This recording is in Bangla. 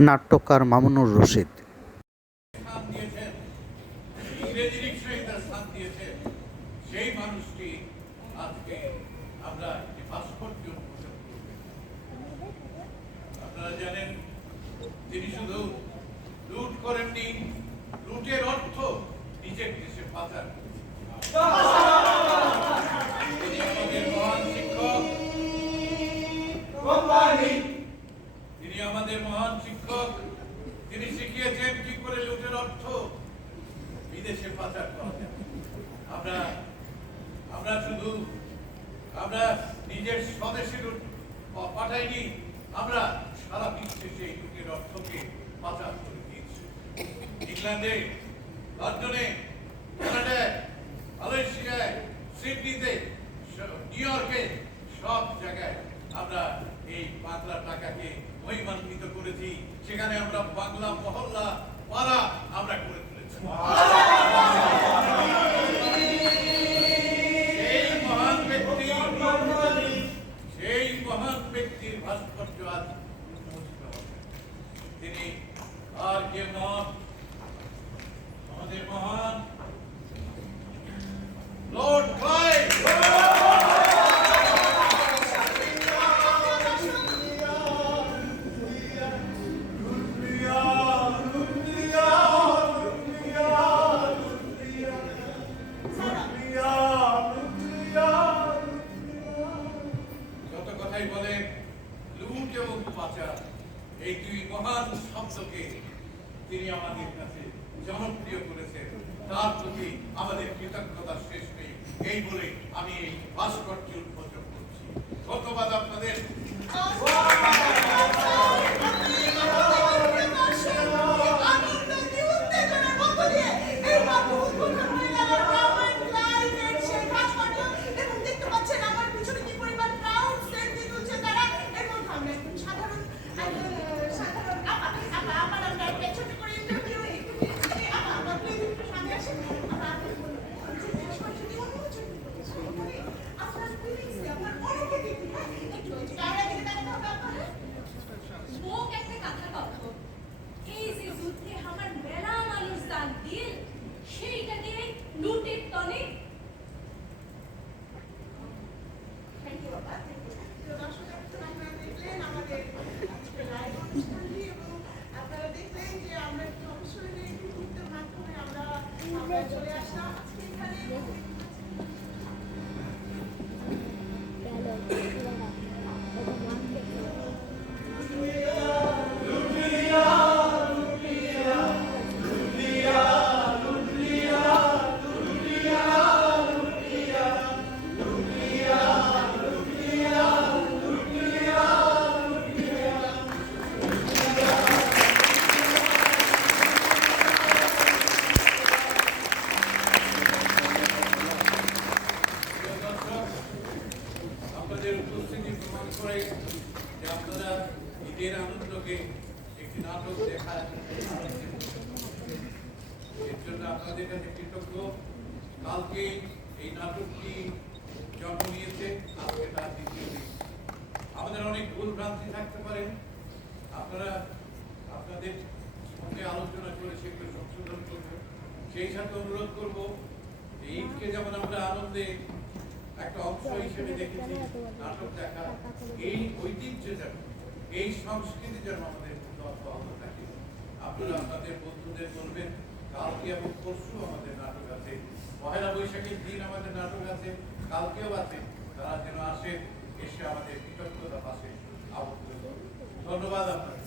নাট্যকার মামুনুর রশিদ সেই মানুষটি আপনারা জানেন, তিনি শুধু লুট করেননি, লুটের অর্থ নিজের। তিনি আমাদের মহান শিক্ষক তিনি আমাদের মহান শিক্ষক তিনি শিখিয়েছেন কি করে লুটের অর্থ বিদেশে পাচার করা যায়। আমরা আমরা শুধু, আমরা নিজের স্বদেশে লুট পা- পাঠাইনি, আমরা সারা বিশ্বে সেই লুটের অর্থকে পাচার করে দিয়েছি। ইংল্যান্ডে, লন্ডনে, কানাডায়, মালয়েশিয়ায়, সিডনিতে নিউ ইয়র্কে সব জায়গায় আমরা এই বাংলা টাকাকে মহিমান্বিত করেছি। সেখানে আমরা বাংলা মহল্লা, পাড়া আমরা করে তুলেছি। সেই মহান ব্যক্তি সেই মহান ব্যক্তির ভাস্কর্য তিনি আর কে মহান আমাদের মহান শব্দকে তিনি আমাদের কাছে জনপ্রিয় করেছেন। তার প্রতি আমাদের কৃতজ্ঞতা শেষ নেই। এই বলে আমি এই ভাস্কর্য উদ্বোধন করছি। ধন্যবাদ আপনাদের মোক একটা কথা কও এই যে যুদ্ধে আমার মেলা মানুষ দান দিল সেইটা দিয়ে লুটের তলে থ্যাংক ইউ বাবা থ্যাংক ইউ তো দর্শক এখন আপনারা দেখলেন আমাদের আজকে লাইভ অনুষ্ঠানটি এবং আপনারা দেখলেন যে আমরা একটু অবসর নিয়ে একটু ঘুরতে মাধ্যমে আমরা আমরা চলে আসলাম। প্রমাণ করে যে আপনারা ঈদের আনন্দকে একটি নাটক দেখা এর জন্য আপনাদের কাছে কৃতজ্ঞ। কালকে এই নাটকটি জন্ম নিয়েছে আজকে তার দ্বিতীয় দিন। আমাদের অনেক ভুল ভ্রান্তি থাকতে পারে। আপনারা আপনাদের সঙ্গে আলোচনা করে সেগুলো সংশোধন করবেন সেই সাথে অনুরোধ করব যে ঈদকে যেমন আমরা আনন্দে একটা অংশ হিসেবে দেখেছি, নাটক দেখা, এই ঐতিহ্য যেন, এই সংস্কৃতি যেন আমাদের অব্যাহত থাকে। আপনারা আপনাদের বন্ধুদের বলবেন, কালকে এবং পরশু আমাদের নাটক আছে। পহেলা বৈশাখের দিন আমাদের নাটক আছে, কালকেও আছে। তারা যেন আসে, এসে আমাদের কৃতজ্ঞতা পাশে আবদ্ধ ধন্যবাদ আপনাকে।